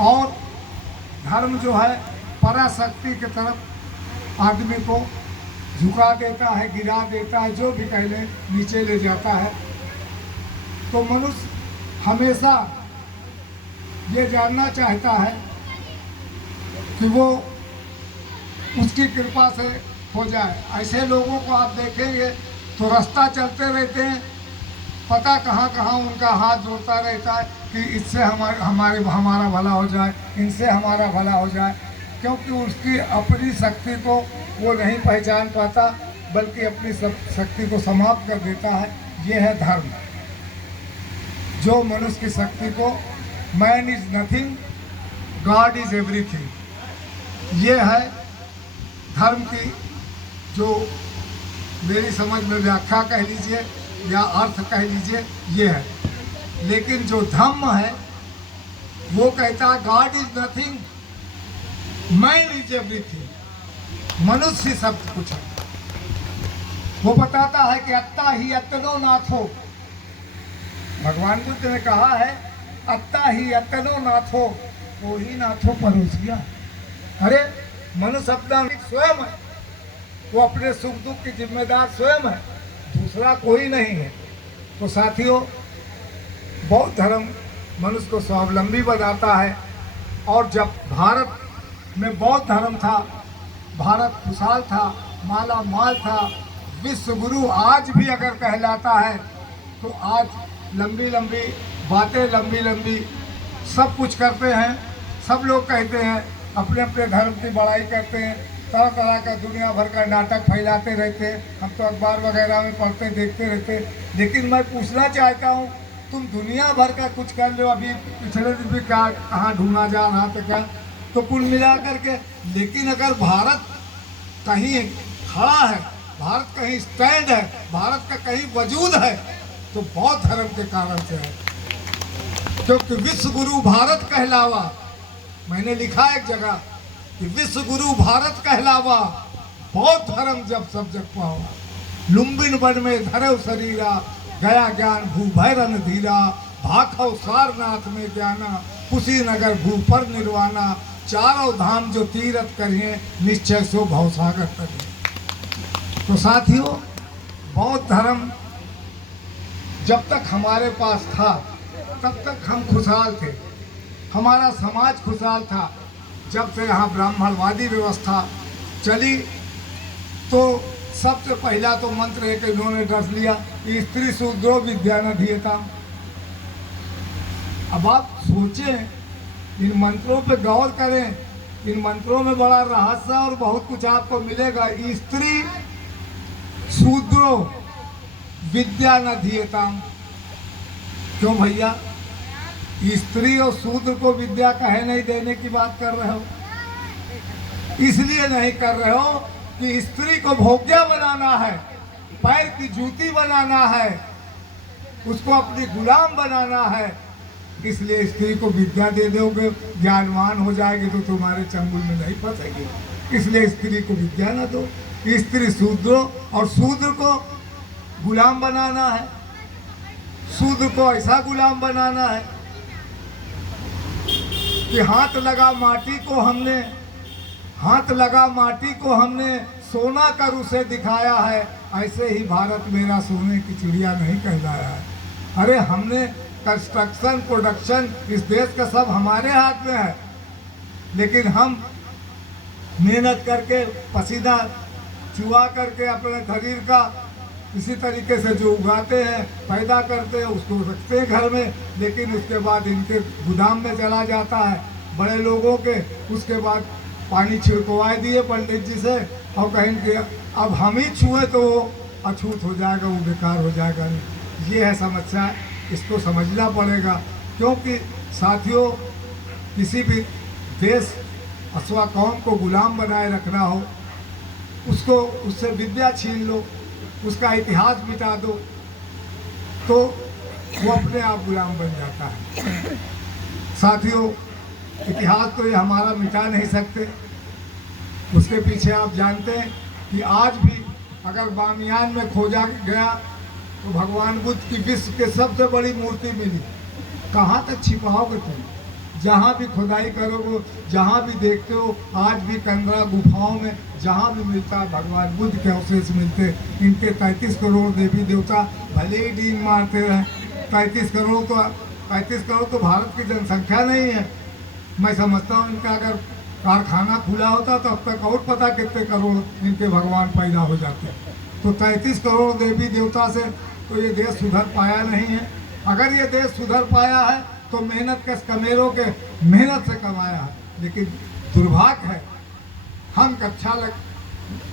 और धर्म जो है पराशक्ति की तरफ आदमी को झुका देता है, गिरा देता है, जो भी कह ले नीचे ले जाता है। तो मनुष्य हमेशा ये जानना चाहता है कि वो उसकी कृपा से हो जाए। ऐसे लोगों को आप देखेंगे तो रास्ता चलते रहते हैं, पता कहाँ कहाँ उनका हाथ जोड़ता रहता है कि इससे हमारा भला हो जाए, इनसे हमारा भला हो जाए, क्योंकि उसकी अपनी शक्ति को वो नहीं पहचान पाता, बल्कि अपनी शक्ति को समाप्त कर देता है। ये है धर्म, जो मनुष्य की शक्ति को, man is nothing, God is everything, ये है धर्म की जो मेरी समझ में व्याख्या कह लीजिए या अर्थ कह लीजिए, ये है। लेकिन जो धम्म है वो कहता है God is nothing, man is everything, मनुष्य सब कुछ है। वो बताता है कि अत्ता ही अत्तनो नाथो, भगवान बुद्ध ने कहा है अत्ता ही अत्तनो नाथो, वो ही नाथो परोसिया। अरे मनुष्य अपना स्वयं है, वो अपने सुख दुख की जिम्मेदार स्वयं है, दूसरा कोई नहीं है। तो साथियों, बौद्ध धर्म मनुष्य को स्वावलंबी बनाता है। और जब भारत में बौद्ध धर्म था, भारत खुशहाल था, माला माल था, विश्व गुरु आज भी अगर कहलाता है तो आज लंबी लंबी बातें, लंबी लंबी सब कुछ करते हैं। सब लोग कहते हैं, अपने अपने धर्म की बड़ाई करते हैं, तरह तरह का दुनिया भर का नाटक फैलाते रहते हैं। हम तो अखबार वगैरह में पढ़ते देखते रहते। लेकिन मैं पूछना चाहता हूँ, तुम दुनिया भर का कुछ कर लो, अभी पिछले दिन भी क्या कहाँ ढूंढा जा रहा था क्या, तो कुल मिला करके, लेकिन अगर भारत कहीं खड़ा है, भारत कहीं स्टैंड है, भारत का कहीं वजूद है, तो बौद्ध धर्म के कारण से है। क्योंकि विश्व गुरु भारत कहलावा, मैंने लिखा एक जगह कि विश्व गुरु भारत कहलावा, बौद्ध धर्म जब सब जग पावा। लुम्बिन वन में धरव शरीरा, गया ज्ञान भू भैरन धीरा, भाखव सारनाथ में जाना, कुशीनगर भू पर निर्वाणा, चारों धाम जो तीरथ करिए, निश्चय सो भवसागर तरिए। तो साथियों, बौद्ध धर्म जब तक हमारे पास था तब तक हम खुशहाल थे, हमारा समाज खुशहाल था। जब से यहाँ ब्राह्मणवादी व्यवस्था चली तो सबसे पहला तो मंत्र है कि इन्होंने डस लिया कि स्त्री शूद्रो विद्या न धीयता। अब आप सोचें, इन मंत्रों पे गौर करें, इन मंत्रों में बड़ा रहस्य और बहुत कुछ आपको मिलेगा। स्त्री शूद्रो विद्या न धीयता, क्यों भैया? स्त्री और शूद्र को विद्या कहे नहीं देने की बात कर रहे हो? इसलिए नहीं कर रहे हो कि स्त्री को भोग्या बनाना है, पैर की जूती बनाना है, उसको अपनी गुलाम बनाना है। इसलिए स्त्री को विद्या दे दोगे, ज्ञानवान हो जाएगी तो तुम्हारे चंगुल में नहीं फंसेगी। इसलिए स्त्री को विद्या ना दो। स्त्री शूद्रो, और शूद्र को गुलाम बनाना है, शूद्र को ऐसा गुलाम बनाना है कि हाथ लगा माटी को हमने सोना कर उसे दिखाया है, ऐसे ही भारत मेरा सोने की चिड़िया नहीं कहलाया है। अरे हमने कंस्ट्रक्शन, प्रोडक्शन, इस देश का सब हमारे हाथ में है, लेकिन हम मेहनत करके, पसीना चुहा करके अपने शरीर का इसी तरीके से जो उगाते हैं, पैदा करते हैं, उसको रखते हैं घर में, लेकिन उसके बाद इनके गोदाम में चला जाता है बड़े लोगों के। उसके बाद पानी छिड़कवाए दिए पंडित जी से, और कहेंगे अब हम ही छुए तो वो अछूत हो जाएगा, वो बेकार हो जाएगा। ये है समस्या, इसको समझना पड़ेगा। क्योंकि साथियों, किसी भी देश अथवा कौम को गुलाम बनाए रखना हो, उससे विद्या छीन लो, उसका इतिहास मिटा दो, तो वो अपने आप गुलाम बन जाता है। साथियों, इतिहास तो ये हमारा मिटा नहीं सकते। उसके पीछे आप जानते हैं कि आज भी अगर बामियान में खोजा गया तो भगवान बुद्ध की विश्व के सबसे बड़ी मूर्ति मिली। कहाँ तक छिपाओगे तुम? जहाँ भी खुदाई करोगे, जहाँ भी देखते हो, आज भी कंदरा गुफाओं में जहाँ भी मिलता है भगवान बुद्ध के अवशेष मिलते। इनके 33 करोड़ देवी देवता भले ही डींग मारते रहे, 35 करोड़ तो भारत की जनसंख्या नहीं है। मैं समझता हूँ इनका अगर कारखाना खुला होता तो अब तक और पता कितने करोड़ इनके भगवान पैदा हो जाते। तो 33 करोड़ देवी देवता से तो ये देश सुधर पाया नहीं है। अगर ये देश सुधर पाया है तो मेहनत कश कमेरों के मेहनत से कमाया है। लेकिन दुर्भाग्य है, हम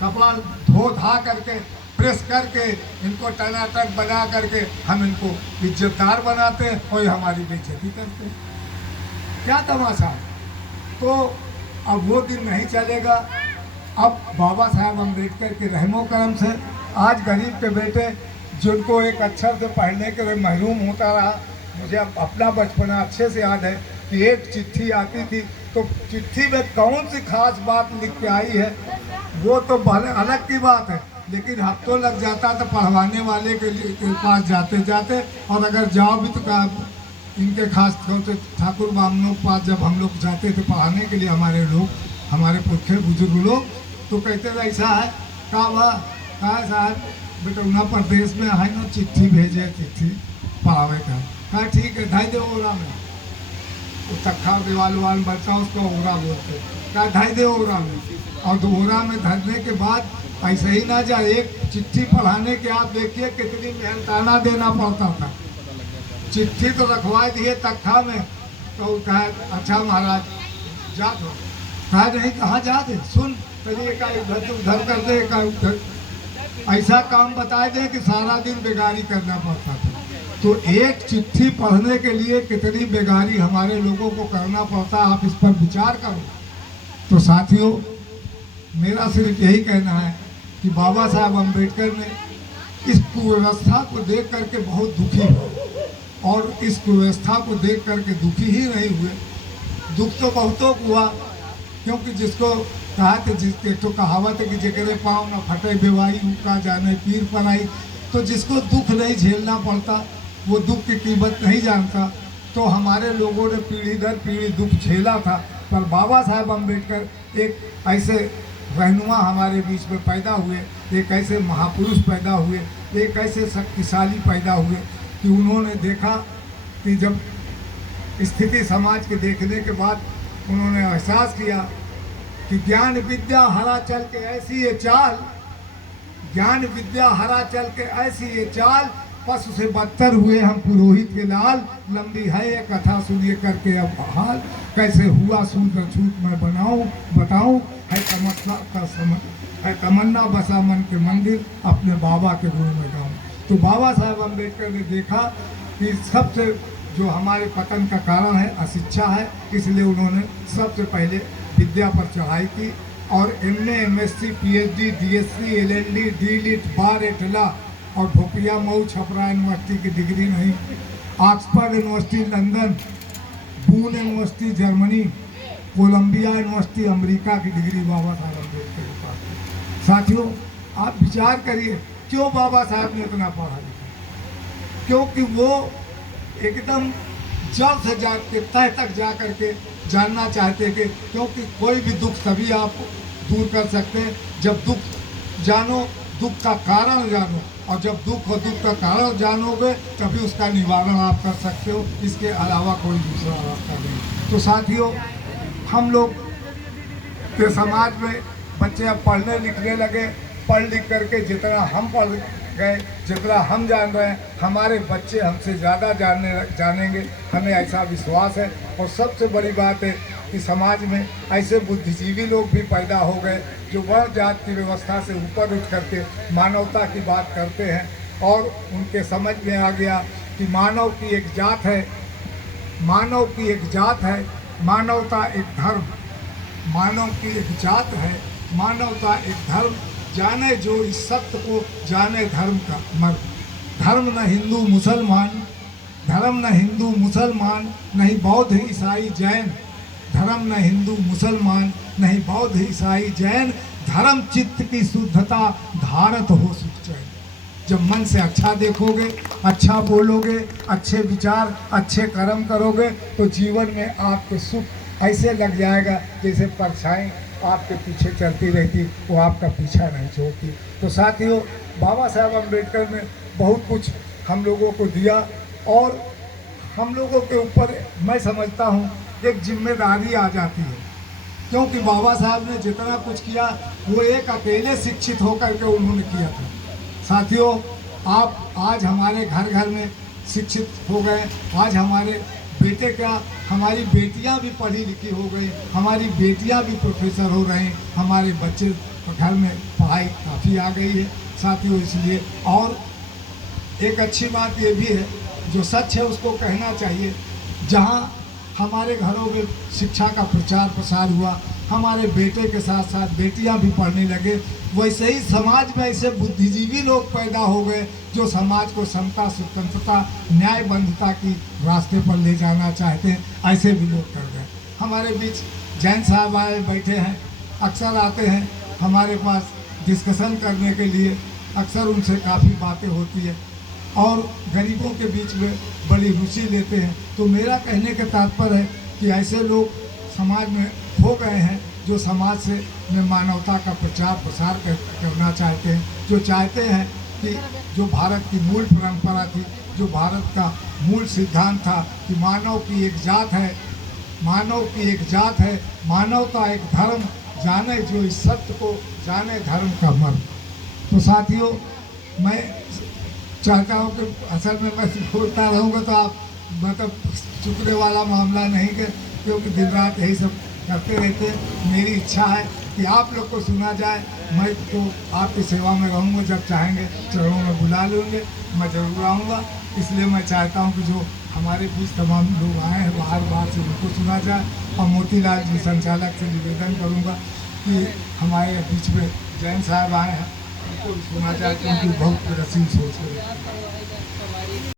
कपड़ा धो धा करके प्रेस करके इनको टनाटन बना करके हम इनको इज्जतदार बनाते हैं और हमारी बेइज्जती करते हैं। क्या तमाशा है। तो अब वो दिन नहीं चलेगा। अब बाबा साहब अम्बेडकर के रहमो करम से आज गरीब के बेटे जिनको एक अक्षर से पढ़ने के लिए महरूम होता रहा, मुझे अब अपना बचपना अच्छे से याद है कि एक चिट्ठी आती थी तो चिट्ठी में कौन सी खास बात लिख के आई है वो तो भले अलग की बात है, लेकिन हफ्तों लग जाता था पढ़वाने वाले के पास जाते जाते। और अगर जाओ भी तो इनके खास तौर से ठाकुर बामनों के पास जब हम लोग जाते थे पढ़ाने के लिए, हमारे लोग, हमारे पुरखे बुजुर्ग लोग, तो कहते थे ऐसा है कहा साहब बेटौना प्रदेश में है ना चिट्ठी भेजे, चिट्ठी पढ़ावे का। कहा ठीक है ढाई दे ओरा में, वो तखा दीवाल वाल बचा उसको ओरा बोलते। कहा ढाई दे ओरा में, और तो ओरा में धरने के बाद ऐसे ही ना जाए, एक चिट्ठी पढ़ाने के आप देखिए कितनी मेहनताना देना पड़ता था। चिट्ठी तो रखवा दिए तख्ता में, तो कहा अच्छा महाराज जा दो। कहा नहीं कहाँ जा दे, सुन चलिए का इधर उधर कर दे, का उधर ऐसा काम बताए दे कि सारा दिन बेगारी करना पड़ता था। तो एक चिट्ठी पढ़ने के लिए कितनी बेगारी हमारे लोगों को करना पड़ता, आप इस पर विचार करो। तो साथियों, मेरा सिर्फ यही कहना है कि बाबा साहब अम्बेडकर ने इस कुव्यवस्था को देख करके बहुत दुखी हुए, और इस कुव्यवस्था को देख करके दुखी ही नहीं हुए, दुख तो बहुतों को हुआ। क्योंकि जिसको कहा थे, जिसके तो कहावत है कि जकरे पाँव न फटे बेवाई उनका जाने पीर पर आई। तो जिसको दुख नहीं झेलना पड़ता वो दुख की कीमत नहीं जानता। तो हमारे लोगों ने पीढ़ी दर पीढ़ी दुख झेला था, पर बाबा साहब अम्बेडकर एक ऐसे रहनुमा हमारे बीच में पैदा हुए, एक ऐसे महापुरुष पैदा हुए, एक ऐसे शक्तिशाली पैदा हुए कि उन्होंने देखा कि जब स्थिति समाज के देखने के बाद उन्होंने एहसास किया कि ज्ञान विद्या हरा चल के ऐसी ये चाल, ज्ञान विद्या हरा चल के ऐसी ये चाल, पशु से बदतर हुए हम पुरोहित के लाल। लंबी है ये कथा सुनिए करके अब हाल, कैसे हुआ सूत्र छूत मैं बताऊं, है तमन्ना बसा मन के मंदिर, अपने बाबा के गुण में गाऊं। तो बाबा साहब अम्बेडकर ने देखा कि सबसे जो हमारे पतन का कारण है अशिक्षा है, इसलिए उन्होंने सबसे पहले विद्या पर चढ़ाई की और MA MSc PhD DSc LLD DLit बार एटला और भोपिया मऊ छपरा यूनिवर्सिटी की डिग्री नहीं, Oxford University London, Bonn University Germany, Columbia University America की डिग्री बाबा साहब अम्बेडकर के पास। साथियों, आप विचार करिए क्यों बाबा साहब ने इतना पढ़ा लिखा, क्योंकि वो एकदम जड़ से जाके तह तक जा करके जानना चाहते थे। क्योंकि कोई भी दुख तभी आप दूर कर सकते हैं जब दुख जानो, दुख का कारण जानो, और जब दुख और दुख का कारण जानोगे तभी उसका निवारण आप कर सकते हो, इसके अलावा कोई दूसरा रास्ता नहीं। तो साथियों, हम लोग के समाज में बच्चे अब पढ़ने लिखने लगे, पढ़ लिख करके जितना हम पढ़ गए, जितना हम जान रहे हैं, हमारे बच्चे हमसे ज़्यादा जानेंगे, हमें ऐसा विश्वास है। और सबसे बड़ी बात है कि समाज में ऐसे बुद्धिजीवी लोग भी पैदा हो गए जो वर्ण जात की व्यवस्था से ऊपर उठ करके मानवता की बात करते हैं, और उनके समझ में आ गया कि मानव की एक जात है, मानव की एक जात है, मानवता एक धर्म, मानव की एक जात है, मानवता एक धर्म, जाने जो इस सत्य को जाने धर्म का मर्म। धर्म न हिंदू मुसलमान, धर्म न हिंदू मुसलमान, नहीं बौद्ध ईसाई जैन, धर्म न हिंदू मुसलमान, नहीं बौद्ध ईसाई जैन, धर्म चित्त की शुद्धता, धारत हो सुख चैन। जब मन से अच्छा देखोगे, अच्छा बोलोगे, अच्छे विचार, अच्छे कर्म करोगे तो जीवन में आपको सुख ऐसे लग जाएगा जैसे परछाई आपके पीछे चलती रहती, वो आपका पीछा नहीं छोड़ती। तो साथियों, बाबा साहब अम्बेडकर ने बहुत कुछ हम लोगों को दिया और हम लोगों के ऊपर मैं समझता हूँ एक जिम्मेदारी आ जाती है, क्योंकि बाबा साहब ने जितना कुछ किया वो एक अकेले शिक्षित होकर के उन्होंने किया था। साथियों, आप आज हमारे घर घर में शिक्षित हो गए, आज हमारे बेटे क्या, हमारी बेटियां भी पढ़ी लिखी हो गई, हमारी बेटियां भी प्रोफेसर हो रहे हैं, हमारे बच्चे घर में पढ़ाई काफ़ी आ गई है साथियों। इसलिए और एक अच्छी बात ये भी है, जो सच है उसको कहना चाहिए, जहाँ हमारे घरों में शिक्षा का प्रचार प्रसार हुआ, हमारे बेटे के साथ साथ बेटियां भी पढ़ने लगे, वैसे ही समाज में ऐसे बुद्धिजीवी लोग पैदा हो गए जो समाज को समता, स्वतंत्रता, न्याय बंधुता की रास्ते पर ले जाना चाहते हैं। ऐसे भी लोग कर गए। हमारे बीच जैन साहब आए बैठे हैं, अक्सर आते हैं हमारे पास डिस्कशन करने के लिए, अक्सर उनसे काफ़ी बातें होती है और गरीबों के बीच में बड़ी रुचि लेते हैं। तो मेरा कहने का तात्पर्य है कि ऐसे लोग समाज में हो गए हैं जो समाज से में मानवता का प्रचार प्रसार करना चाहते हैं, जो चाहते हैं कि जो भारत की मूल परंपरा थी, जो भारत का मूल सिद्धांत था कि मानव की एक जात है, मानव की एक जात है, मानवता एक धर्म, जाने जो इस सत्य को जाने धर्म का मर्म। तो साथियों, मैं चाहता हूँ कि असल में मैं बोलता रहूँगा तो आप मतलब चुकने वाला मामला नहीं है, क्योंकि दिन रात यही सब करते रहते हैं। मेरी इच्छा है कि आप लोग को सुना जाए। मैं तो आपकी सेवा में रहूँगा, जब चाहेंगे चरणों में बुला लेंगे, मैं ज़रूर आऊँगा। इसलिए मैं चाहता हूँ कि जो हमारे बीच तमाम लोग आए हैं बाहर से उनको सुना जाए। और मोतीलाल जी संचालक से निवेदन करूँगा कि हमारे बीच में जैन साहब आए हैं, उनको सुना जाए, क्योंकि बहुत रसीद सोच रहे हैं।